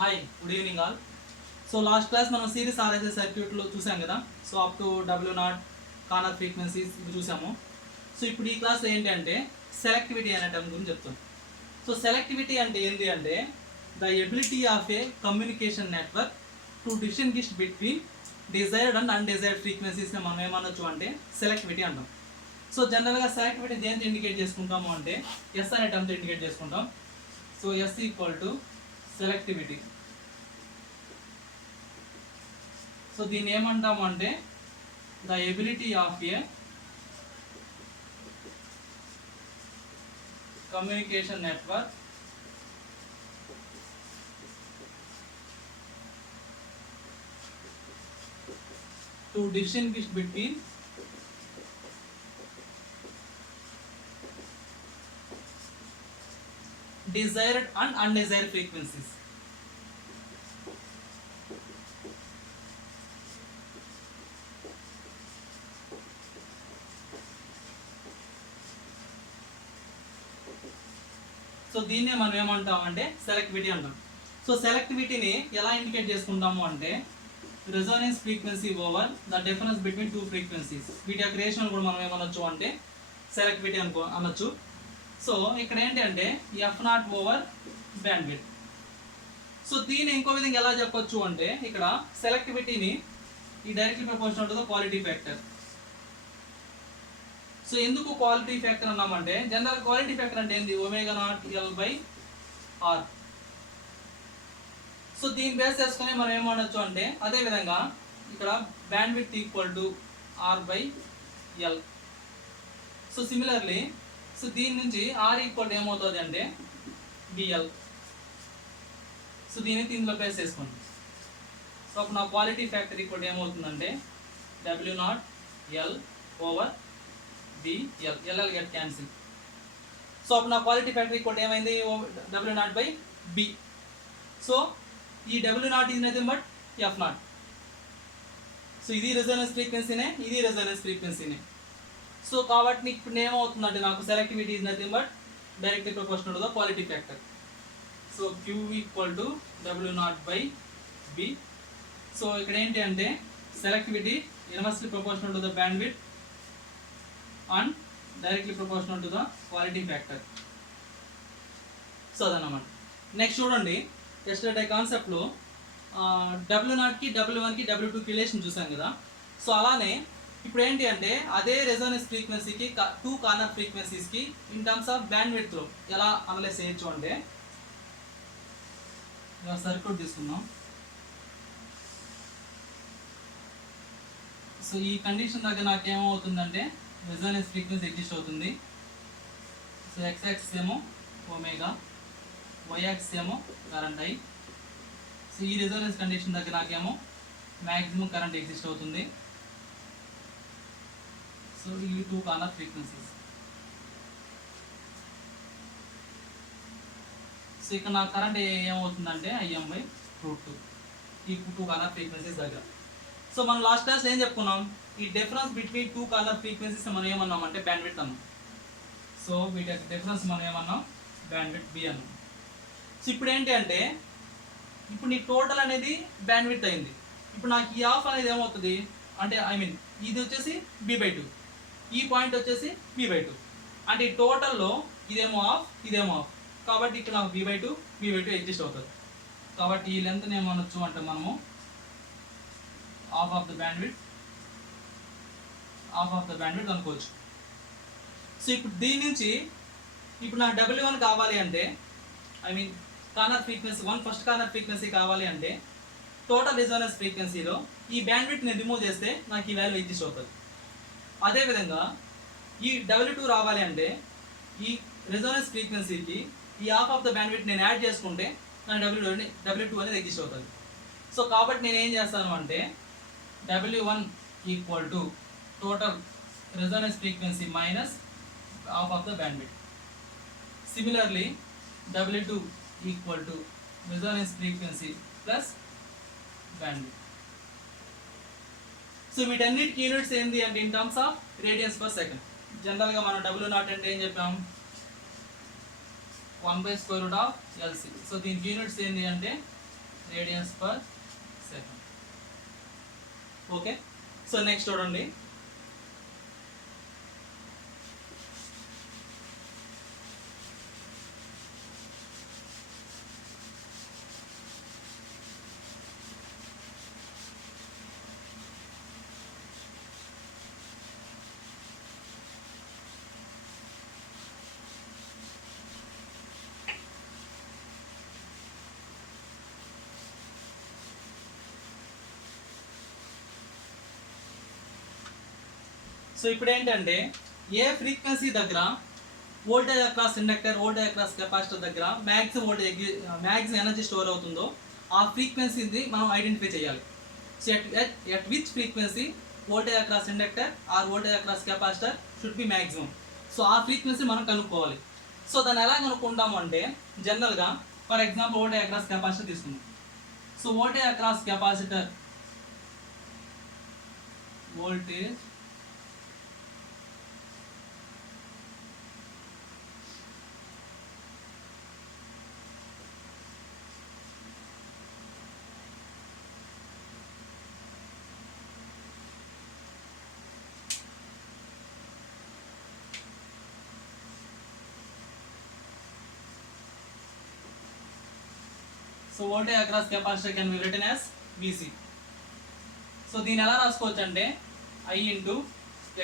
Hi good evening all. So last class మనం series RSS సర్క్యూట్లో చూసాం కదా. So up to W0 corner frequencies ఇవి చూసాము. సో ఇప్పుడు ఈ క్లాస్లో ఏంటంటే సెలెక్టివిటీ అనే టర్మ్ గురించి చెప్తాం. సో సెలెక్టివిటీ అంటే ఏంటి అంటే the ability of a communication network to distinguish between desired and undesired ఫ్రీక్వెన్సీస్ని మనం ఏమనొచ్చు అంటే సెలెక్టివిటీ అంటాం. సో జనరల్గా సెలెక్టివిటీ దేంతో ఇండికేట్ చేసుకుంటాము అంటే ఎస్ అనే టర్మ్తో ఇండికేట్ చేసుకుంటాం. So S equal to selectivity. So దీన్ని ఏమంటాము అంటే the ability of a communication network to distinguish between desired and undesired frequencies. So దీన్నే మనం ఏమంటాం అంటే సెలెక్టివిటీ అంటాం. సో సెలెక్టివిటీని ఎలా ఇండికేట్ చేసుకుంటాము అంటే Resonance frequency over the difference between two frequencies. వీటి యొక్క రేషియోని కూడా మనం ఏమనొచ్చు అంటే సెలెక్టివిటీ అనొచ్చు. సో ఇక్కడ ఏంటి అంటే F0 ఓవర్ బ్యాండ్విడ్త్. సో దీన్ని ఇంకో విధంగా ఎలా చెప్పొచ్చు అంటే ఇక్కడ సెలెక్టివిటీని ఈ directly proportional to the quality factor. So ఎందుకు క్వాలిటీ ఫ్యాక్టర్ అన్నామంటే జనరల్ క్వాలిటీ ఫ్యాక్టర్ అంటే ఏంది ω0L/R. సో దీన్ని బేస్ చేసుకుని మనం ఏమనొచ్చు అంటే అదే విధంగా ఇక్కడ bandwidth equal to R/L. So similarly so దీని నుంచి R ఈక్వల్ ఏమవుతుంది అంటే BL. సో దీన్ని ఇందులో ప్లేస్ చేసుకోండి. సో అప్పుడు నా క్వాలిటీ ఫ్యాక్టర్ ఈక్వల్ ఏమవుతుందంటే W0L over BL. LL get cancel. So అప్పుడు నా క్వాలిటీ ఫ్యాక్టర్ ఈక్వల్ ఏమైంది W0/B. సో ఈ W0 is nothing but F0. So ఇది రెజోనెన్స్ ఫ్రీక్వెన్సీనే, ఇది రెజోనెన్స్ ఫ్రీక్వెన్సీనే. సో కాబట్టి ఇప్పుడు ఏమవుతుందంటే నాకు selectivity is nothing but directly proportional to the quality factor. So Q equal to W0/B. So ఇక్కడ ఏంటి అంటే selectivity inversely proportional to the bandwidth and directly proportional to the quality factor. So అదన్నమాట. Next చూడండి, yesterday కాన్సెప్ట్లో W0కి W1కి W2కి relation చూసాం కదా. So అలానే ఇప్పుడు ఏంటి అంటే అదే రెజోనెన్స్ ఫ్రీక్వెన్సీకి టూ కార్నర్ ఫ్రీక్వెన్సీస్కి ఇన్ టర్మ్స్ ఆఫ్ బ్యాండ్విడ్త్లో ఎలా అనలైజ్ చేయొచ్చు అంటే సర్క్యూట్ తీసుకుందాం. సో ఈ కండిషన్ దగ్గర నాకు ఏమవుతుందంటే రెజోనెన్స్ ఫ్రీక్వెన్సీ ఎగ్జిస్ట్ అవుతుంది. సో x యాక్సిస్ ఏమో ఒమేగా, y యాక్సిస్ ఏమో కరెంట్ I. సో ఈ రెజోనెన్స్ కండిషన్ దగ్గర నాకేమో మ్యాక్సిమం కరెంట్ ఎగ్జిస్ట్ అవుతుంది. సో ఈ టూ కార్నర్ ఫ్రీక్వెన్సీస్. సో ఇక్కడ నా కరెంట్ ఏమవుతుందంటే Im/√2 ఈ టూ కార్నర్ ఫ్రీక్వెన్సీస్ దగ్గర. సో మనం లాస్ట్ క్లాస్ ఏం చెప్పుకున్నాం, ఈ difference between two corner frequencies మనం ఏమన్నాం అంటే బ్యాండ్విడ్త్ అన్నాం. సో వీటి యొక్క డిఫరెన్స్ మనం ఏమన్నాం బ్యాండ్విడ్త్ B అన్నాం. సో ఇప్పుడు ఏంటి అంటే ఇప్పుడు నీ టోటల్ అనేది బ్యాండ్విడ్త్ అయింది. ఇప్పుడు నాకు ఈ ఆఫ్ అనేది ఏమవుతుంది అంటే ఇది వచ్చేసి B/2, ఈ పాయింట్ వచ్చేసి B/2. అంటే ఈ టోటల్లో ఇదేమో ఆఫ్, ఇదేమో ఆఫ్. కాబట్టి ఇక్కడ నాకు B/2 ఎగ్జిస్ట్ అవుతుంది. కాబట్టి ఈ లెంత్ని ఏమనొచ్చు అంటే మనము ఆఫ్ ద బ్యాండ్విడ్త్ అనుకోవచ్చు. సో ఇప్పుడు దీని నుంచి ఇప్పుడు నాకు W1 కావాలి అంటే corner frequency 1 first corner frequency కావాలి అంటే టోటల్ రెజోనెన్స్ ఫ్రీక్వెన్సీలో ఈ బ్యాండ్విడ్త్ని రిమూవ్ చేస్తే నాకు ఈ వాల్యూ ఎగ్జిస్ట్ అవుతుంది. అదేవిధంగా ఈ W2 రావాలి అంటే ఈ రెజోనెన్స్ ఫ్రీక్వెన్సీకి ఈ హాఫ్ ఆఫ్ ద బ్యాండ్విడ్త్ నేను యాడ్ చేసుకుంటే నాకు W2 అనేది ఎగ్జిస్ట్ అవుతుంది. సో కాబట్టి నేను ఏం చేస్తాను అంటే W1 equal to total resonance frequency minus half of the bandwidth. Similarly W2 equal to resonance frequency plus bandwidth. So వీటన్నిటికి యూనిట్స్ ఏంటి అంటే in terms of radians per second. జనరల్గా మనం W0 అంటే ఏం చెప్పాం 1/√LC. సో దీనికి యూనిట్స్ ఏంటి అంటే radians per second. Okay, so next చూడండి. సో ఇప్పుడు ఏంటంటే ఏ ఫ్రీక్వెన్సీ దగ్గర voltage across inductor, voltage across capacitor దగ్గర మ్యాక్సిమం ఎనర్జీ స్టోర్ అవుతుందో ఆ ఫ్రీక్వెన్సీని మనం ఐడెంటిఫై చేయాలి. So at which frequency voltage across inductor or voltage across capacitor should be maximum. So ఆ ఫ్రీక్వెన్సీ మనం కనుక్కోవాలి. సో దాన్ని ఎలా కనుక్కుంటాము అంటే జనరల్గా for example voltage across capacitor తీసుకుందాం. So voltage across capacitor voltage so voltage across capacitor can be written as VC. So దీన్ని ఎలా రాసుకోవచ్చు అంటే I ఇంటూ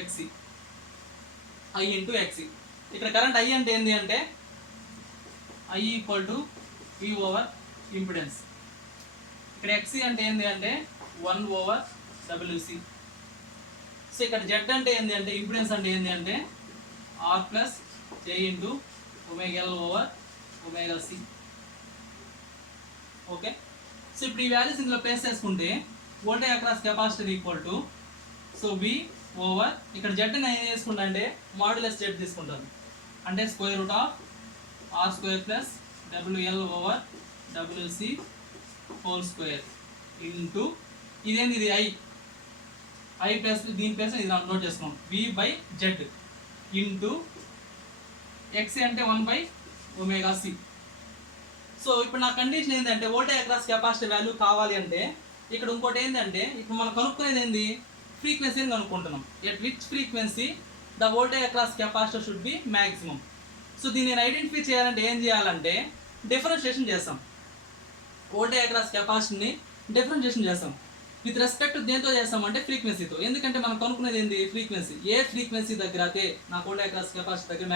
XC. ఇక్కడ కరెంట్ I అంటే ఏంటి అంటే I equal to V over impedance. ఇక్కడ XC అంటే ఏంటి అంటే 1 ఓవర్ WC. సో ఇక్కడ Z అంటే ఏంటి అంటే ఇంపిడెన్స్ అంటే ఏంటి అంటే R plus J into ωL over ωC. Okay, so ఇప్పుడు ఈ వాల్యూస్ ఇందులో ప్లేస్ చేసుకుంటే voltage across capacitor equal to so V over ఇక్కడ జెడ్ నేను ఏం చేసుకుంటా అంటే మాడ్యులస్ జెడ్ తీసుకుంటాను, అంటే square root of R square plus WL over WC whole square into ఇదేంటి ఇది I ప్లస్ దీని ప్లస్ ఇది నోట్ చేసుకున్నాం V/Z ఇంటూ XC అంటే 1/ωC. సో ఇప్పుడు నా కండిషన్ ఏంటంటే వోల్టేజ్ అక్రాస్ కెపాసిటర్ వాల్యూ కావాలి అంటే ఇక్కడ ఇంకోటి ఏంటంటే ఇప్పుడు మనం కనుక్కునేది ఏంది ఫ్రీక్వెన్సీని కనుక్కుంటున్నాం. At which frequency the voltage across capacitor should be maximum. So దీన్ని నేను ఐడెంటిఫై చేయాలంటే ఏం చేయాలంటే డిఫరెన్షియేషన్ చేస్తాం. వోల్టేజ్ అక్రాస్ కెపాసిటర్ని డిఫరెన్షియేషన్ చేస్తాం. విత్ రెస్పెక్ట్ దేంతో చేస్తామంటే ఫ్రీక్వెన్సీతో. ఎందుకంటే మనం కనుక్కునేది ఏంది ఫ్రీక్వెన్సీ. ఏ ఫ్రీక్వెన్సీ దగ్గర అయితే నా వోల్టేజ్ అక్రాస్ కెపాసిటర్ దగ్గర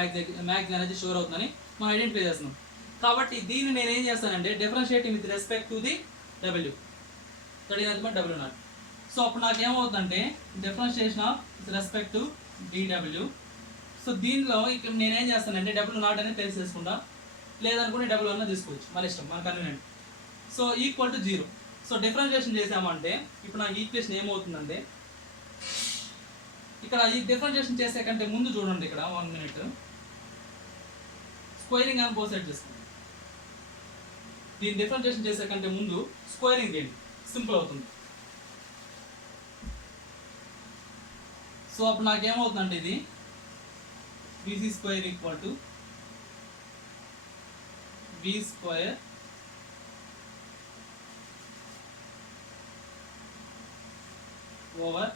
మ్యాక్సిమం ఎనర్జీ స్టోర్ అవుతుందని మనం ఐడెంటిఫై చేస్తున్నాం. కాబట్టి దీన్ని నేను ఏం చేస్తానంటే differentiating with respect to the W, W0. So అప్పుడు నాకు ఏమవుతుందంటే differentiation of with respect to dW. So దీనిలో ఇక్కడ నేనేం చేస్తానంటే W0 అనేది ప్లేస్ చేసుకుంటా, లేదనుకుంటే W1 తీసుకోవచ్చు, మన ఇష్టం, మన convenient. So equal to 0. So differentiation చేసామంటే ఇప్పుడు నాకు ఈక్వేషన్ ఏమవుతుందంటే ఇక్కడ ఈ డిఫరెన్షియేషన్ చేసే కంటే ముందు చూడండి, ఇక్కడ 1 మినిట్ స్క్వేరింగ్ అని బోత్ సైడ్ చేస్తాం. దీన్ని డిఫరెన్షియేషన్ చేసే కంటే ముందు స్క్వేరింగ్ చేయండి, సింపుల్ అవుతుంది. సో అప్పుడు నాకేమవుతుందంటే ఇది VC square equal to V square over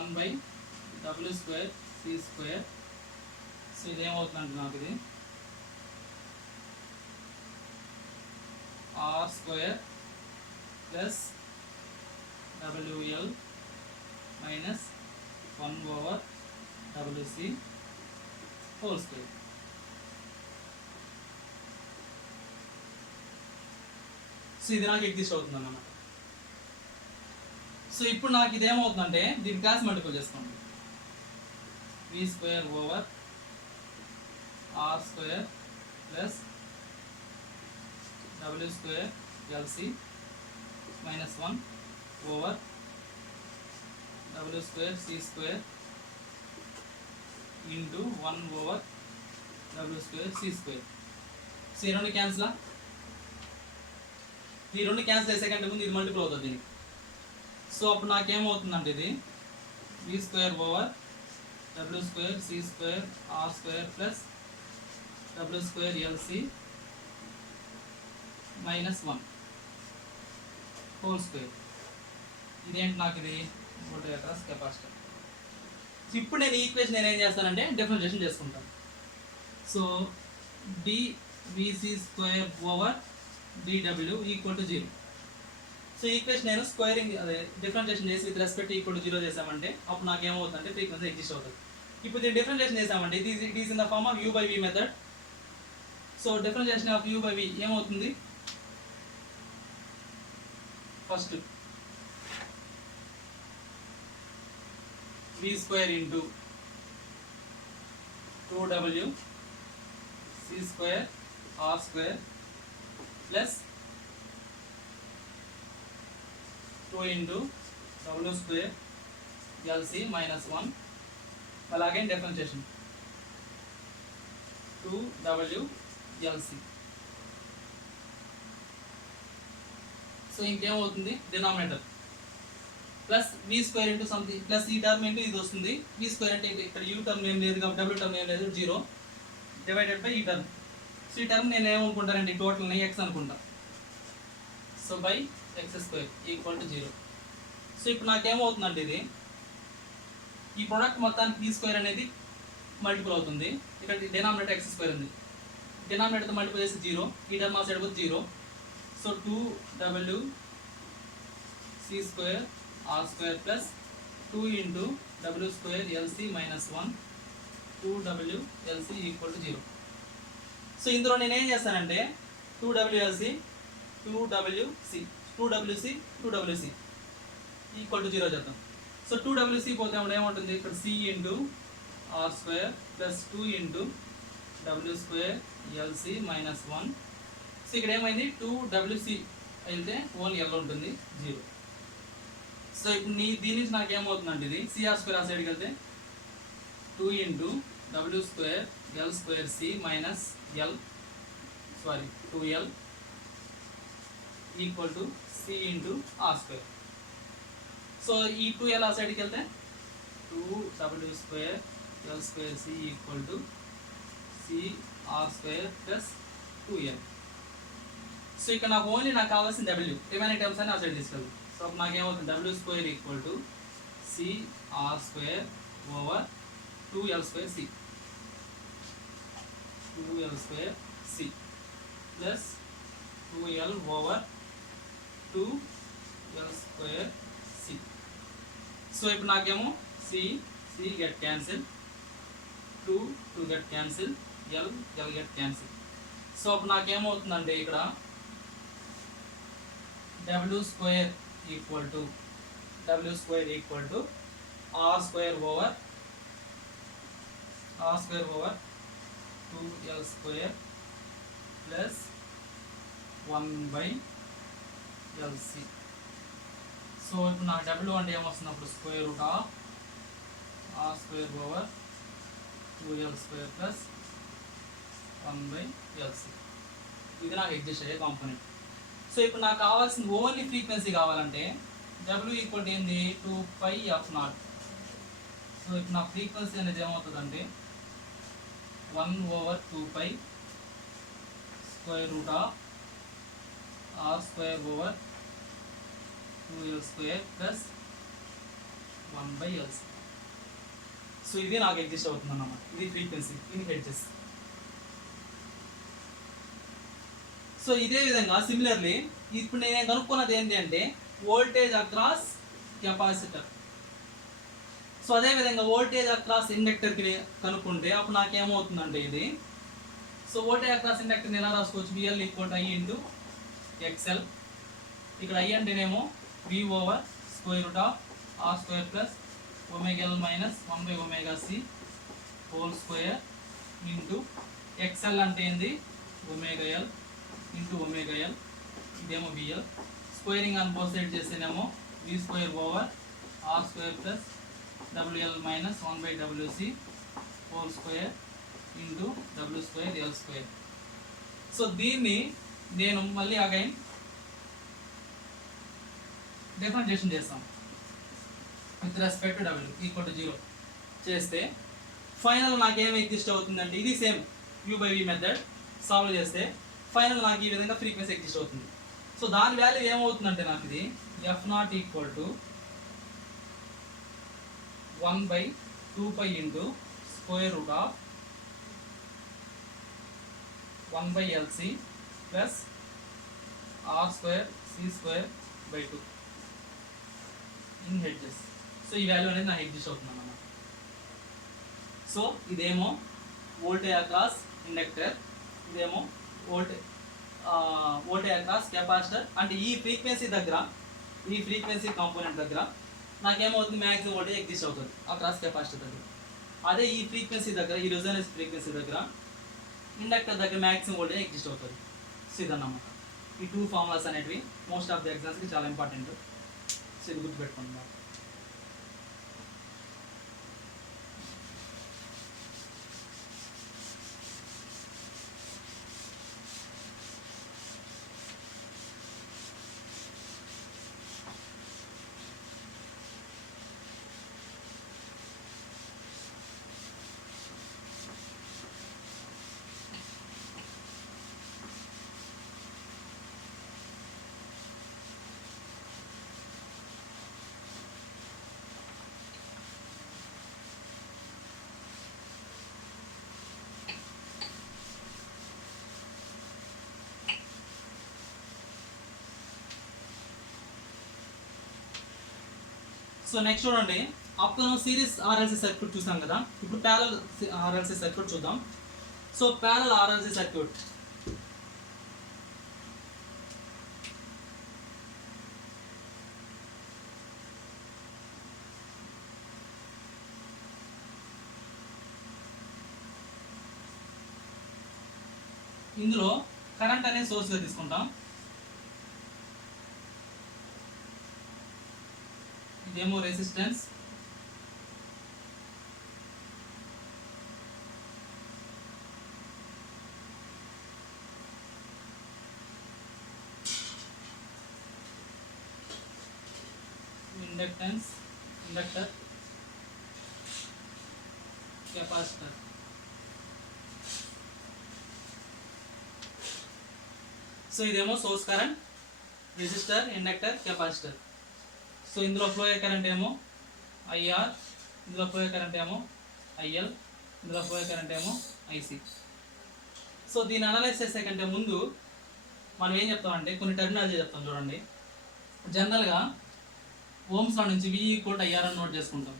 1/W square C square. So ఇదేమవుతుందంటే నాకు ఇది R square plus WL minus 1 over WC whole square. So ఇది నాకు ఎగ్జిస్ట్ అవుతుంది అన్నమాట. సో ఇప్పుడు నాకు ఇది ఏమవుతుందంటే దీని క్లాస్ మల్టిపుల్ చేసుకోండి. V square over R square plus W square LC minus 1 over W square C square into 1 over W square C square. So ఈ రెండు క్యాన్సిల్ చేసే కంటే ముందు ఇది మల్టిపుల్ అవుతుంది దీనికి. సో అప్పుడు నాకేమవుతుందంటే ఇది V square over W square C square R square plus W square LC minus 1 whole square. ఇదేంటి నాకు ఇది వోల్టేజ్ అక్రాస్ కెపాసిటర్. ఇప్పుడు నేను ఈ ఈక్వేషన్ నేను ఏం చేస్తానంటే డిఫరెన్షియేషన్ చేసుకుంటాను. So dVc square over dW equal to 0. So equation నేను స్క్వేరింగ్ అదే డిఫరెన్షియేషన్ చేసి విత్ రెస్పెక్ట్ ఈక్వల్ టు 0 చేసామంటే అప్పుడు నాకు ఏమవుతుందంటే ఫ్రీక్వెన్సీ ఎగ్జిస్ట్ అవుతుంది. ఇప్పుడు దీన్ని డిఫరెన్షియేషన్ చేసామంటే it is in the form of u/v method. So differentiation of u/v ఏమవుతుంది, first v square into 2w c square r square plus 2 into w square lc minus 1. అలాగే డిఫరెన్షియేషన్ 2w lc. సో ఇంకేమవుతుంది, denominator plus V square into something plus ఈ term into ఇది వస్తుంది. V square అంటే ఇక్కడ you term ఏం లేదు కాబట్టి డబ్ల్యూ టర్మ్ ఏం లేదు, 0 డివైడెడ్ బై ఈ టర్మ్. సో ఈ టర్మ్ నేను ఏమనుకుంటానండి, టోటల్ని ఎక్స్ అనుకుంటా. So by X square equal to 0. So ఇప్పుడు నాకేమవుతుందంటే ఇది ఈ ప్రోడక్ట్ మొత్తానికి ఈ స్క్వేర్ అనేది మల్టిపుల్ అవుతుంది. ఇక్కడ డినామినేటర్ ఎక్స్ స్క్వేర్ ఉంది, డినామినేటర్తో మల్టిపుల్ చేసి 0, ఈ టర్మ్ ఆ సైడ్ పోతే 0. So 2w c square r square plus 2 into w square lc minus 1 2w lc equal to 0. So ఇందులో నేను ఏం చేస్తానంటే 2w lc ఈక్వల్ టు 0 చేద్దాం. సో 2wc పోతే అప్పుడు ఏముంటుంది, ఇక్కడ c into r square plus 2 into w square lc minus 1. So ఇక్కడ ఏమైంది, 2wc అయితే ఓన్లీ l ఉంటుంది 0. సో ఇప్పుడు దీని నుంచి నాకు ఏమవుతుందంటే ఇది సిఆర్ స్క్వేర్ ఆ సైడ్కి వెళ్తే 2 into w square l square c minus l 2l equal to c into r square. So ఈ 2l ఆ సైడ్కి వెళ్తే 2w square l square c equal to c r square plus 2l. So ఇక్కడ నాకు కావాల్సిన w రిమైనింగ్ టర్మ్స్ అని ఆ side తీసుకెళ్తాం. సో నాకు ఏమవుతుంది, w square equal to c r square over 2l square c plus 2l over 2l square c. So ఇప్పుడు నాకేమో c get cancel, 2 get cancel, l get cancel. So అప్పుడు నాకేమవుతుందంటే ఇక్కడ w square equal to r square over 2l square plus 1/lc. So ఇప్పుడు నాకు w అంటే ఏమొస్తుంది, అప్పుడు square root of r square over 2l square plus 1/lc. ఇది నాకు exist అయ్యే కాంపోనెంట్. సో ఇప్పుడు నాకు కావాల్సిన ఓన్లీ ఫ్రీక్వెన్సీ కావాలంటే w ఈక్వల్ టు ఏంది, 2πf0. సో ఇప్పుడు నా ఫ్రీక్వెన్సీ అనేది ఏమవుతుందంటే 1/2π square root of r square over 2l square plus 1/lc. So ఇది నాకు ఎగ్జిస్ట్ అవుతుంది అన్నమాట, ఇది ఫ్రీక్వెన్సీ, ఇన్ హెడ్జెస్. సో ఇదే విధంగా సిమిలర్లీ ఇప్పుడు నేను కనుక్కున్నది ఏంటి అంటే వోల్టేజ్ అక్రాస్ కెపాసిటర్. సో అదేవిధంగా వోల్టేజ్ అక్రాస్ ఇండక్టర్కి కనుక్కుంటే అప్పుడు నాకేమవుతుందంటే ఇది, సో వోల్టేజ్ అక్రాస్ ఇండక్టర్ని ఎలా రాసుకోవచ్చు, VL equal to I into XL. ఇక్కడ I అంటేనేమో V over square root of R square plus ωL minus 1/ωc whole square into XL అంటే ఏంది, ωL ఇంటూ ωL, ఇదేమో VL. Squaring on both side చేస్తేనేమో V square over R square plus WL minus 1/WC whole square into W square L square. So దీన్ని నేను మళ్ళీ again differentiation చేస్తాం with respect to W equal to 0 చేస్తే final నాకేం exist అవుతుందంటే ఇది same u/v method solve చేస్తే final నాకు ఈ విధంగా ఫ్రీక్వెన్సీ ఎగ్జిస్ట్ అవుతుంది. సో దాని వాల్యూ ఏమవుతుందంటే నాకు ఇది F0 equal to 1/2π into square root of 1/LC plus R²C²/2 in hedges. So ఈ వాల్యూ అనేది నాకు ఎగ్జిస్ట్ అవుతుంది అన్నమాట. సో ఇదేమో వోల్టేజ్ అక్రాస్ ఇండక్టర్, ఇదేమో వోల్టేజ్ అక్రాస్ కెపాసిటర్. అంటే ఈ ఫ్రీక్వెన్సీ దగ్గర, ఈ ఫ్రీక్వెన్సీ కాంపోనెంట్ దగ్గర నాకేమవుతుంది, మ్యాక్సిమం వోల్టేజ్ ఎగ్జిస్ట్ అవుతుంది అక్రాస్ కెపాసిటర్ దగ్గర. అదే ఈ ఫ్రీక్వెన్సీ దగ్గర, ఈ రెజొనెన్స్ ఫ్రీక్వెన్సీ దగ్గర ఇండక్టర్ దగ్గర మ్యాక్సిమం వోల్టేజ్ ఎగ్జిస్ట్ అవుతుంది. సో ఇదన్నమాట. ఈ 2 ఫార్ములాస్ అనేటివి మోస్ట్ ఆఫ్ ది ఎగ్జామ్స్కి చాలా ఇంపార్టెంట్. సో ఇది గుర్తుపెట్టుకుంటున్నాను. సో నెక్స్ట్ చూడండి, అప్పుడు సిరీస్ ఆర్ఎల్సి సర్క్యూట్ చూసాం కదా, ఇప్పుడు ప్యారల్ ఆర్ఎల్సి సర్క్యూట్ చూద్దాం. సో ప్యారల్ ఆర్ఎల్సి సర్క్యూట్ ఇందులో కరెంట్ అనే సోర్స్గా తీసుకుంటాం. ఇదేమో resistance, inductance, inductor, capacitor. So ఇదేమో source current, resistor, inductor, capacitor. So ఇందులో ఫ్లో అయ్యే కరెంట్ ఏమో IR, ఇందులో ఫ్లో అయ్యే కరెంట్ ఏమో IL, ఇందులో ఫ్లో అయ్యే కరెంట్ ఏమో IC. సో దీన్ని అనలైజ్ చేసే కంటే ముందు మనం ఏం చెప్తామంటే కొన్ని టెర్మినాలజీ చెప్తాం. చూడండి, జనరల్గా ఓమ్స్ లా నుంచి V = IR అని నోట్ చేసుకుంటాం.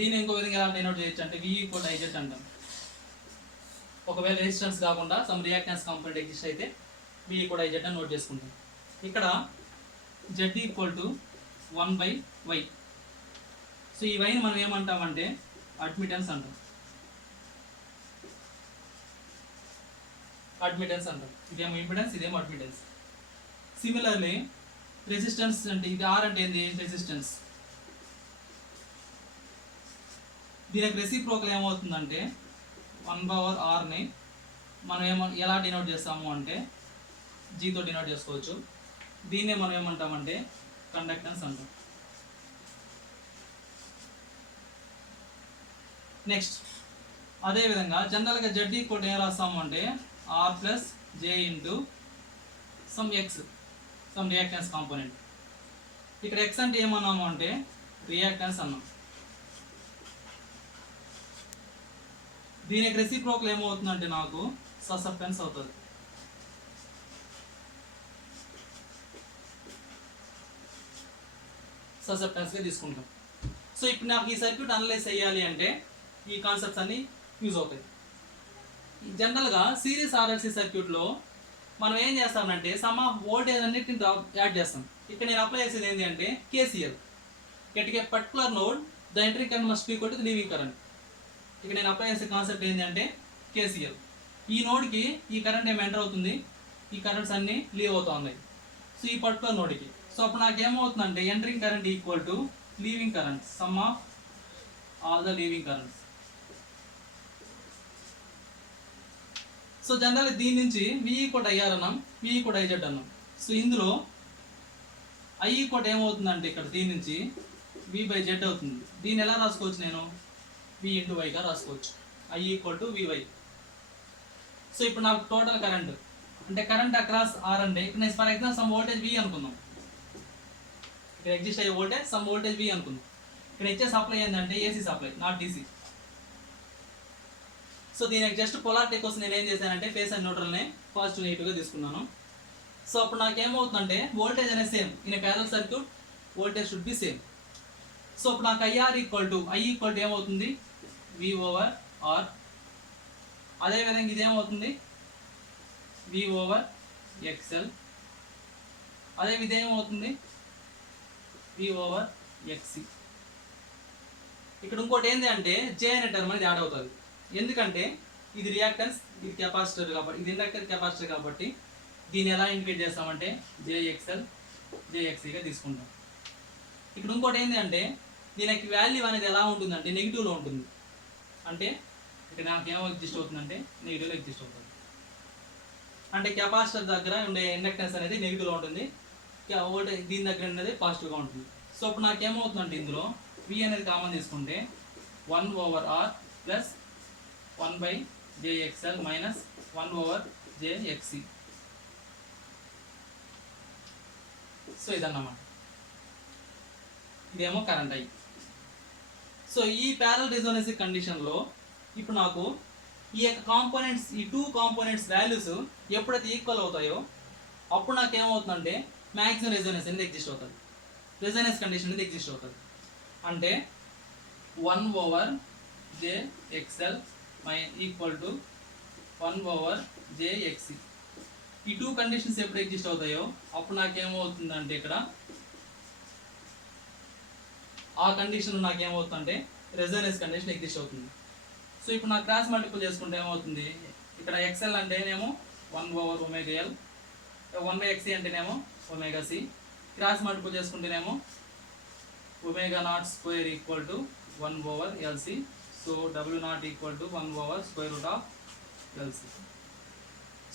దీన్ని ఇంకో విధంగా ఎలా డినోట్ చేయొచ్చు అంటే V = IZ అంటాం. ఒకవేళ రెసిస్టెన్స్ కాకుండా సమ్ రియాక్టెన్స్ కాంపోనెంట్ ఎగ్జిస్ట్ అయితే V = IZ అని నోట్ చేసుకుంటాం. ఇక్కడ Z = 1/Y. సో ఈ వైని మనం ఏమంటామంటే అడ్మిటెన్స్ అంటాం. అడ్మిటెన్స్ అంటాం. ఇదేమో ఇంపిడెన్స్, ఇదేమో అడ్మిటెన్స్. సిమిలర్లీ రెసిస్టెన్స్ అంటే ఇది R అంటే ఏంది, రెసిస్టెన్స్. దీనికి రెసిప్రోకల్ ఏమవుతుందంటే 1/Rని మనం ఎలా డినోట్ చేస్తాము అంటే Gతో డినోట్ చేసుకోవచ్చు. దీన్నే మనం ఏమంటామంటే కండక్టెన్స్ అంటాం. నెక్స్ట్ అదేవిధంగా జనరల్గా Z = ఏం రాస్తాము అంటే R + J into some X, some reactance component. ఇక్కడ X అంటే ఏమన్నాము అంటే రియాక్టెన్స్ అన్నాం. దీనికి రెసిప్రోకల్ ఏమవుతుందంటే నాకు ససెప్టెన్స్ అవుతుంది. ససెప్టెన్స్గా తీసుకుంటాం. సో ఇప్పుడు నాకు ఈ సర్క్యూట్ అనలైజ్ చేయాలి అంటే ఈ కాన్సెప్ట్స్ అన్నీ యూజ్ అవుతాయి. జనరల్గా సిరీస్ ఆర్ఎల్సి సర్క్యూట్లో మనం ఏం చేస్తామంటే సమ్ ఆఫ్ వోల్టేజ్ అన్నిటిని యాడ్ చేస్తాం. ఇక్కడ నేను అప్లై చేసేది ఏంటి అంటే KCL, at a particular node the entering current must equal to the leaving current. ఇక్కడ నేను అప్లై చేసే కాన్సెప్ట్ ఏంటి అంటే KCL. ఈ నోడ్కి ఈ కరెంట్ ఏమి ఎంటర్ అవుతుంది, ఈ కరెంట్స్ అన్నీ లీవ్ అవుతూ ఉన్నాయి. సో ఈ పర్టికులర్ నోడ్కి. సో అప్పుడు నాకు ఏమవుతుందంటే entering current equal to leaving current, sum of all the leaving currents. So general దీని నుంచి V = IR అన్నాం, V = IZ అన్నాం. సో ఇందులో I = ఏమవుతుందంటే ఇక్కడ దీని నుంచి V/Z అవుతుంది. దీన్ని ఎలా రాసుకోవచ్చు, నేను V × Y గా రాసుకోవచ్చు. I = VY. సో ఇప్పుడు నాకు టోటల్ కరెంట్ అంటే కరెంట్ అక్రాస్ ఆర్ అంటే ఇక్కడ నేను for example some voltage V అనుకుందాం. ఇక్కడ ఎగ్జిస్ట్ అయ్యే వోల్టేజ్ సమ్ వోల్టేజ్ వి అనుకుందాం. ఇక్కడ ఇచ్చే సప్లై ఏంటంటే AC supply, not DC. So దీనికి జస్ట్ పొలారిటీ కోసం నేను ఏం చేశానంటే ఫేస్ అండ్ న్యూట్రల్ని పాజిటివ్ నెగిటివ్గా తీసుకున్నాను. సో అప్పుడు నాకు ఏమవుతుందంటే వోల్టేజ్ అనేది same in a parallel circuit, voltage should be same. So అప్పుడు నాకు ఐ ఈక్వల్ టు ఏమవుతుంది, వి ఓవర్ ఆర్. అదేవిధంగా ఇదేమవుతుంది, వి ఓవర్ ఎక్స్ఎల్. అదే ఇదేమవుతుంది, వి ఓవర్ ఎక్సి. ఇక్కడ ఇంకోటి ఏంటి అంటే జే అనే టర్మ్ అనేది యాడ్ అవుతుంది. ఎందుకంటే ఇది రియాక్టెన్స్, ఇది కెపాసిటర్ కాబట్టి, ఇది ఇండక్టర్ కెపాసిటర్ కాబట్టి దీన్ని ఎలా ఇండికేట్ చేస్తామంటే జేఎక్స్ఎల్ జేఎక్సీగా తీసుకుంటాం. ఇక్కడ ఇంకోటి ఏంటి అంటే దీనికి వాల్యూ అనేది ఎలా ఉంటుందంటే నెగిటివ్లో ఉంటుంది. అంటే ఇక్కడ నాకు ఏమో ఎగ్జిస్ట్ అవుతుందంటే నెగిటివ్లో ఎగ్జిస్ట్ అవుతుంది. అంటే కెపాసిటర్ దగ్గర ఉండే ఇండక్టెన్స్ అనేది నెగిటివ్లో ఉంటుంది, వోల్టేజ్ దీని దగ్గర అనేది పాజిటివ్గా ఉంటుంది. సో అప్పుడు నాకు ఏమవుతుందంటే ఇందులో వి అనేది కామన్ తీసుకుంటే 1 over R plus 1/jxl minus 1/jxc. So ఇదన్నమాట, ఇదేమో కరెంట్ ఐ. సో ఈ ప్యారలల్ రెసోనెన్స్ కండిషన్లో ఇప్పుడు నాకు ఈ యొక్క కాంపోనెంట్స్, ఈ 2 కాంపోనెంట్స్ వాల్యూస్ ఎప్పుడైతే ఈక్వల్ అవుతాయో అప్పుడు నాకు ఏమవుతుందంటే మ్యాక్సిమం రెసోనెన్స్ అనేది ఎగ్జిస్ట్ అవుతుంది, రెసోనెన్స్ కండిషన్ అనేది ఎగ్జిస్ట్ అవుతుంది. అంటే 1/jxl ఈక్వల్ టు 1/jxc. ఈ 2 కండిషన్స్ ఎప్పుడు ఎగ్జిస్ట్ అవుతాయో అప్పుడు నాకేమవుతుందంటే ఇక్కడ ఆ కండిషన్ నాకేమవుతుందంటే రెసోనెన్స్ కండిషన్ ఎగ్జిస్ట్ అవుతుంది. సో ఇప్పుడు నాకు క్రాస్ మల్టిపుల్ చేసుకుంటే ఏమవుతుంది, ఇక్కడ ఎక్స్ఎల్ అంటేనేమో 1/ωl, 1/xc అంటేనేమో ωc. క్రాస్ మల్టిపుల్ చేసుకుంటేనేమో ω02 equal to 1/LC. So W0 equal to 1/√LC.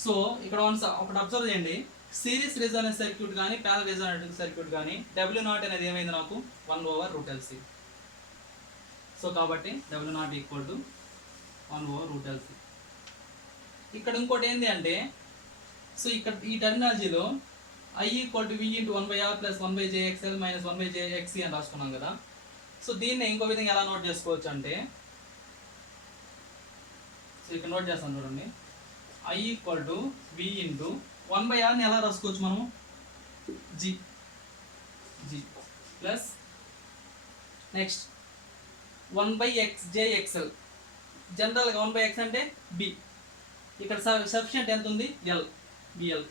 So ఇక్కడ ఒకటి అబ్జర్వ్ చేయండి, సిరీస్ రెసోనెన్స్ సర్క్యూట్ కానీ ప్యారలల్ రెసోనెన్స్ సర్క్యూట్ కానీ W0 అనేది ఏమైంది నాకు 1/√LC. సో కాబట్టి W0 ఈక్వల్ టు 1/√LC. ఇక్కడ ఇంకోటి ఏంటి అంటే సో ఇక్కడ ఈ టెర్మినాలజీలో I equal to V into 1/R plus 1/jxl minus 1/jxc అని రాసుకున్నాం కదా. సో దీన్ని ఇంకో విధంగా ఎలా నోట్ చేసుకోవచ్చు అంటే, సో ఇక్కడ నోట్ చేస్తాను చూడండి, I equal to V into 1/Rని ఎలా రాసుకోవచ్చు మనము, G ప్లస్ నెక్స్ట్ 1/jxl. జనరల్గా 1/x అంటే B, ఇక్కడ సఫిషియెంట్ ఎంత ఉంది L, BL.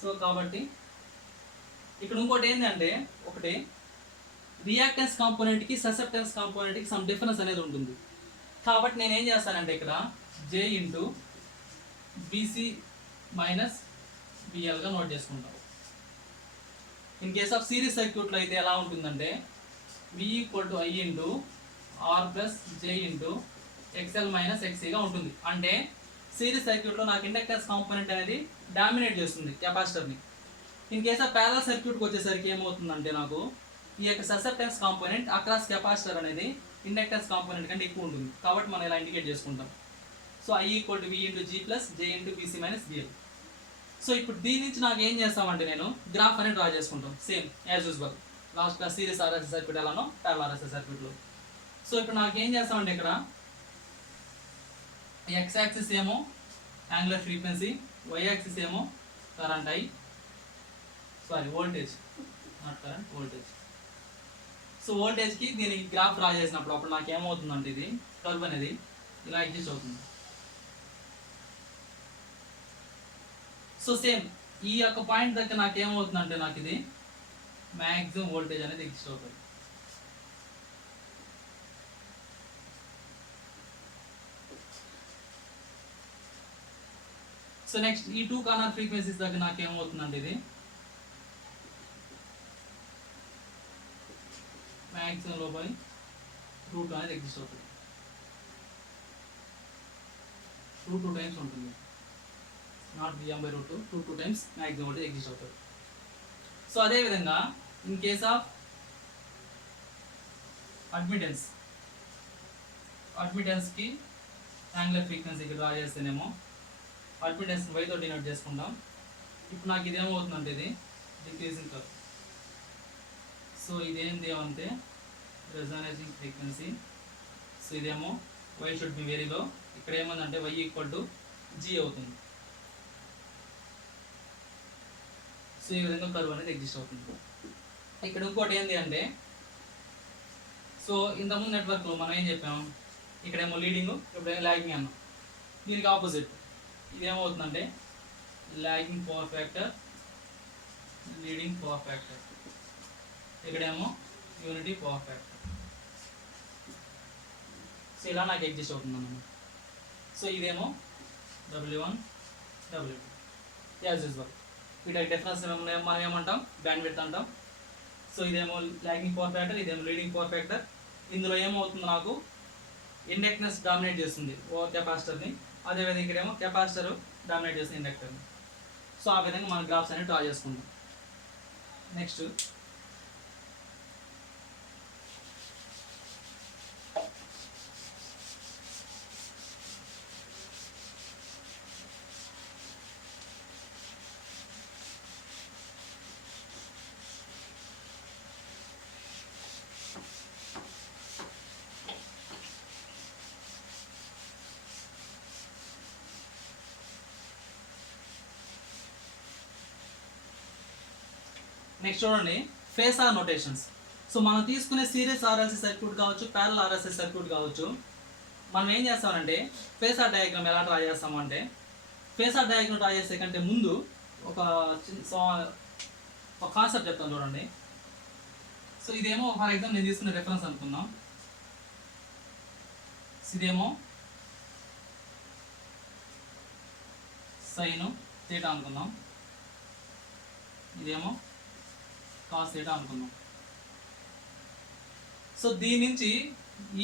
సో కాబట్టి ఇక్కడ ఇంకోటి ఏంటంటే ఒకటి రియాక్టెన్స్ కాంపోనెంట్కి ససెప్టెన్స్ కాంపోనెంట్కి సమ్ డిఫరెన్స్ అనేది ఉంటుంది. కాబట్టి నేను ఏం చేస్తానంటే ఇక్కడ J ఇంటూ BC మైనస్ BLగా నోట్ చేసుకుంటాం. ఇన్ కేస్ ఆఫ్ సిరీస్ సర్క్యూట్లో అయితే ఎలా ఉంటుందంటే V equal to I into R plus J into XL minus XCగా ఉంటుంది. అంటే సిరీస్ సర్క్యూట్లో నాకు ఇండక్టెన్స్ కాంపోనెంట్ అనేది డామినేట్ చేస్తుంది కెపాసిటర్ని. ఇన్ కేస్ ఆఫ్ ప్యారలల్ సర్క్యూట్కి వచ్చేసరికి ఏమవుతుందంటే నాకు ఈ యొక్క ససెప్టెన్స్ కాంపోనెంట్ అక్రాస్ కెపాసిటర్ అనేది ఇండక్టెన్స్ కాంపోనెంట్ కంటే ఎక్కువ ఉంటుంది. కాబట్టి మనం ఇలా ఇండికేట్ చేసుకుంటాం. So I equal to V into G plus J into BC minus BL. So ఇప్పుడు దీని నుంచి నాకు ఏం చేస్తామంటే నేను గ్రాఫ్ అనేది డ్రా చేసుకుంటాం same as usual last class series RLC circuit ఎలానో ప్యారలల్ RLC సర్క్యూట్లో. సో ఇప్పుడు నాకు ఏం చేస్తామంటే ఇక్కడ x యాక్సిస్ ఏమో యాంగులర్ ఫ్రీక్వెన్సీ, y యాక్సిస్ ఏమో current I, sorry voltage, not current, voltage. So వోల్టేజ్కి దీనికి గ్రాఫ్ డ్రా చేసినప్పుడు అప్పుడు నాకు ఏమవుతుందంటే ఇది కర్వ్ అనేది ఇలా ఎగ్జిస్ట్ అవుతుంది. సో సేమ్ ఈ యొక్క పాయింట్ దగ్గర నాకు ఏమవుతుందంటే నాకు ఇది మ్యాక్సిమం వోల్టేజ్ అనేది ఎగ్జిస్ట్ అవుతుంది. సో నెక్స్ట్ ఈ 2 కార్నర్ ఫ్రీక్వెన్సీస్ దగ్గర నాకు ఏమవుతుందంటే ఇది మ్యాక్సిమం లోపలి రూట్ అనేది ఎగ్జిస్ట్ అవుతుంది. రూట్ 2 టైమ్స్ ఉంటుంది, not Vm/√2, 2 times maximum voltage exist అవుతుంది. సో అదేవిధంగా ఇన్ కేస్ ఆఫ్ అడ్మిటెన్స్కి యాంగులర్ ఫ్రీక్వెన్సీకి డ్రా చేస్తేనేమో అడ్మిటెన్స్ y తో డినోట్ చేసుకుంటాం. ఇప్పుడు నాకు ఇదేమవుతుందంటే ఇది డిక్రీజింగ్ కర్వ్. సో ఇదేంటి అంటే రెజోనేటింగ్ ఫ్రీక్వెన్సీ. సో ఇదేమో y should be very low. ఇక్కడ ఏమందంటే y ఈక్వల్ టు g అవుతుంది. సో ఈ విధంగా కర్వ్ అనేది ఎగ్జిస్ట్ అవుతుంది. ఇక్కడ ఇంకోటి ఏంటి అంటే, సో ఇంతకుముందు నెట్వర్క్లో మనం ఏం చెప్పాం, ఇక్కడేమో లీడింగ్, ఇప్పుడేమో లాగింగ్ అన్నాం. దీనికి ఆపోజిట్ ఇదేమవుతుందంటే lagging power factor, leading power factor, ఇక్కడేమో యూనిటీ పవర్ ఫ్యాక్టర్. సో ఇలా నాకు ఎగ్జిస్ట్ అవుతుంది అన్నమాట. సో ఇదేమో W1 W2 యాజ్ యూజువల్. వీటికి డిఫరెన్స్ మనం ఏమంటాం, బ్యాండ్ విడ్త్ అంటాం. సో ఇదేమో లాగింగ్ పవర్ ఫ్యాక్టర్, ఇదేమో లీడింగ్ పవర్ ఫ్యాక్టర్. ఇందులో ఏమవుతుంది, నాకు ఇండక్టెన్స్ డామినేట్ చేస్తుంది ఓవర్ కెపాసిటర్ని, అదేవిధంగా ఇక్కడేమో కెపాసిటర్ డామినేట్ చేస్తుంది ఇండక్టర్ని. సో ఆ విధంగా మన గ్రాఫ్స్ అనేవి డ్రా చేసుకుంటాం. నెక్స్ట్ చూడండి, ఫేసార్ నోటేషన్స్. సో మనం తీసుకునే సిరీస్ ఆర్ఎల్సీ సర్క్యూట్ కావచ్చు, ప్యారలల్ ఆర్ఎల్సీ సర్క్యూట్ కావచ్చు, మనం ఏం చేస్తామంటే ఫేసార్ డయాగ్రామ్ ఎలా డ్రా చేస్తామంటే, ఫేసార్ డయాగ్రామ్ డ్రా చేసే కంటే ముందు ఒక కాన్సెప్ట్ చెప్తాను చూడండి. సో ఇదేమో ఫర్ ఎగ్జాంపుల్ నేను తీసుకునే రెఫరెన్స్ అనుకుందాం. ఇదేమో సైను థీటా అనుకుందాం, ఇదేమో కాస్ థీటా అనుకుందాం. సో దీని నుంచి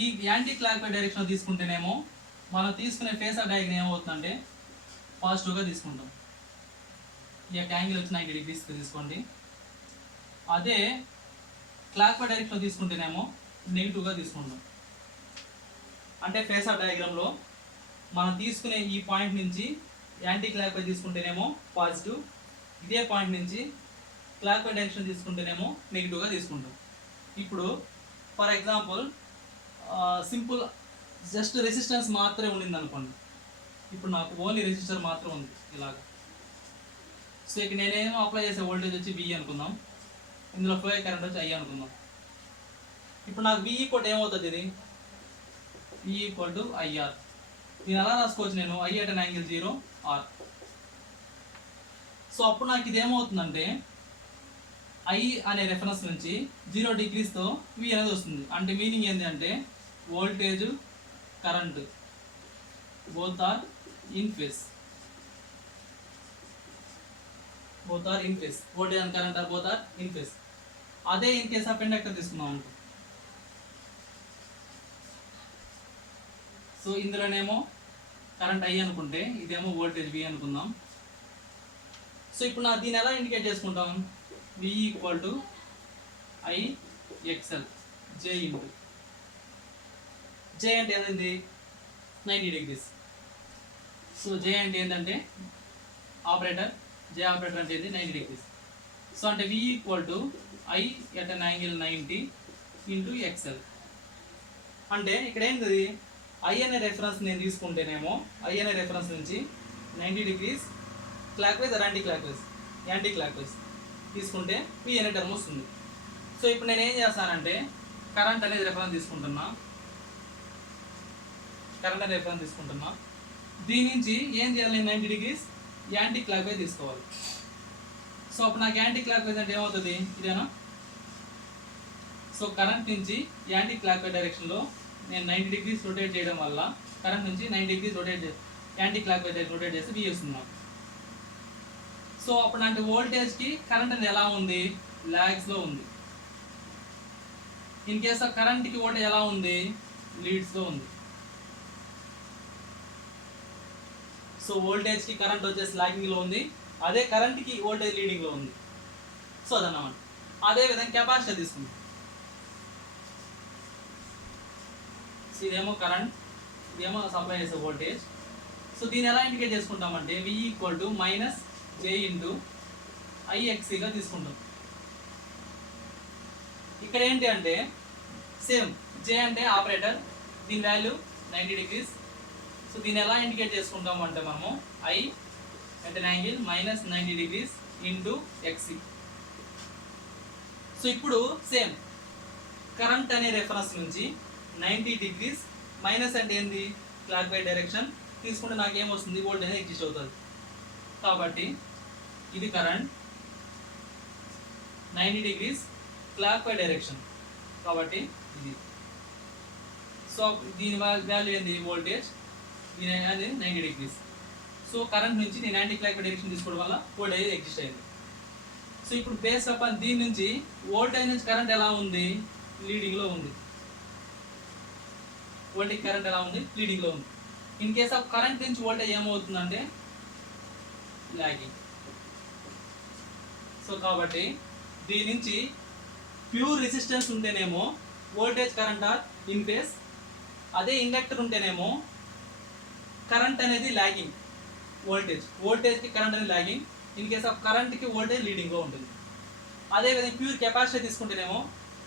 ఈ యాంటీ క్లాక్ వై డైరెక్షన్ తీసుకుంటేనేమో మనం తీసుకునే ఫేసార్ డయాగ్రామ్ ఏమవుతుందంటే పాజిటివ్గా తీసుకుంటాం. ఈ యొక్క యాంగిల్ వచ్చి 90 degrees తీసుకోండి. అదే క్లాక్ వై డైరెక్షన్ తీసుకుంటేనేమో నెగిటివ్గా తీసుకుంటాం. అంటే ఫేసార్ డయాగ్రామ్లో మనం తీసుకునే ఈ పాయింట్ నుంచి యాంటీ క్లాక్ వై తీసుకుంటేనేమో పాజిటివ్, ఇదే పాయింట్ నుంచి క్లాక్ వై డైరెక్షన్ తీసుకుంటేనేమో నెగిటివ్గా తీసుకుంటాం. ఇప్పుడు for example simple just resistance మాత్రమే ఉండింది అనుకోండి. ఇప్పుడు నాకు ఓన్లీ రెసిస్టర్ మాత్రం ఉంది ఇలాగా. సో ఇక్కడ నేనేమో అప్లై చేసే వోల్టేజ్ వచ్చి V అనుకుందాం, ఇందులో ఫ్లో కరెంట్ వచ్చి I అనుకుందాం. ఇప్పుడు నాకు V ఈక్వల్ ఏమవుతుంది, ఇది V ఈక్వల్ టు IR. నేను ఎలా రాసుకోవచ్చు, నేను I at an angle 0 R. So అప్పుడు నాకు ఇది ఏమవుతుందంటే I అనే రెఫరెన్స్ నుంచి 0 degreesతో V అనేది వస్తుంది. అంటే మీనింగ్ ఏంటి అంటే voltage current both are in phase, voltage and current are both are in phase. అదే ఇన్ కేస్ ఆఫ్ ఇండక్టర్ తీసుకున్నాం అనుకో. సో ఇందులోనేమో కరెంట్ I అనుకుంటే ఇదేమో వోల్టేజ్ V అనుకుందాం. సో ఇప్పుడు నా దీన్ని ఎలా ఇండికేట్ చేసుకుంటాం, V equal to IXL J into J అంటే ఏంటండి 90 degrees. సో J అంటే ఏంటంటే ఆపరేటర్, J ఆపరేటర్ అంటే ఏంటి 90 degrees. సో అంటే V equal to I at an angle 90 into XL. అంటే ఇక్కడ ఏంటిది, I అనే రెఫరెన్స్ నేను తీసుకుంటేనేమో I అనే రెఫరెన్స్ నుంచి 90 degrees clockwise or anticlockwise తీసుకుంటే V అనే టర్మ్ వస్తుంది. సో ఇప్పుడు నేను ఏం చేస్తానంటే కరెంట్ అనేది రెఫరెన్స్ తీసుకుంటున్నా, దీని నుంచి ఏం చేయాలి, నేను 90 degrees యాంటీ క్లాక్ వైజ్ తీసుకోవాలి. సో అప్పుడు నాకు యాంటీ క్లాక్ వైజ్ అంటే ఏమవుతుంది, ఇదేనా. సో కరెంట్ నుంచి యాంటీ క్లాక్ వైజ్ డైరెక్షన్లో నేను 90 degrees రొటేట్ చేయడం వల్ల కరెంట్ నుంచి 90 degrees anti clock wise rotate చేసి V వస్తుంది. సో అప్పుడు అంటే వోల్టేజ్కి కరెంట్ అనేది ఎలా ఉంది, ల్యాగ్స్లో ఉంది. ఇన్ కేస్ ఆఫ్ కరెంట్కి వోల్టేజ్ ఎలా ఉంది, లీడ్స్లో ఉంది. సో వోల్టేజ్కి కరెంట్ వచ్చేసి లాగింగ్లో ఉంది, అదే కరెంట్కి వోల్టేజ్ లీడింగ్లో ఉంది. సో అదన్నమాట. అదేవిధంగా కెపాసిటర్ తీసుకుంది. సో ఇదేమో కరెంట్, ఇదేమో సప్లై చేసే వోల్టేజ్. సో దీన్ని ఎలా ఇండికేట్ చేసుకుంటామంటే v equal to minus J into ఐఎక్సీగా తీసుకుంటాం. ఇక్కడ ఏంటి అంటే సేమ్ జే అంటే ఆపరేటర్, దీని వాల్యూ 90 డిగ్రీస్. సో దీన్ని ఎలా ఇండికేట్ చేసుకుంటాము అంటే మనము ఐ అంటే angle minus 90 degrees into XC. So ఇప్పుడు సేమ్ కరెంట్ అనే రెఫరెన్స్ నుంచి 90 డిగ్రీస్ మైనస్ అంటే ఏంది క్లాక్ వై డైరెక్షన్ తీసుకుంటే నాకు ఏమొస్తుంది వోల్టేజ్ అనేది ఎగ్జిస్ట్ అవుతుంది. కాబట్టి ఇది current 90 degrees clockwise direction, కాబట్టి ఇది. సో దీని వాల్యూ ఏంది వోల్టేజ్, దీని అనేది 90 డిగ్రీస్. సో కరెంట్ నుంచి నేను యాంటీ క్లాక్ వై డైరెక్షన్ తీసుకోవడం వల్ల వోల్టేజ్ ఎగ్జిస్ట్ అయింది. సో ఇప్పుడు బేస్ అపాన్ దీని నుంచి వోల్టేజ్ నుంచి కరెంట్ ఎలా ఉంది, లీడింగ్లో ఉంది. వోల్టేజ్ కరెంట్ ఎలా ఉంది, లీడింగ్లో ఉంది. ఇన్ కేస్ ఆఫ్ కరెంట్ నుంచి వోల్టేజ్ ఏమవుతుందంటే లాగింగ్. సో కాబట్టి దీని నుంచి ప్యూర్ రెసిస్టెన్స్ ఉంటేనేమో voltage current are in phase, అదే ఇండక్టర్ ఉంటేనేమో కరెంట్ అనేది లాగింగ్, వోల్టేజ్కి కరెంట్ అనేది లాగింగ్. ఇన్ కేస్ ఆఫ్ కరెంట్కి వోల్టేజ్ లీడింగ్లో ఉంటుంది. అదేవిధంగా ప్యూర్ కెపాసిటీ తీసుకుంటేనేమో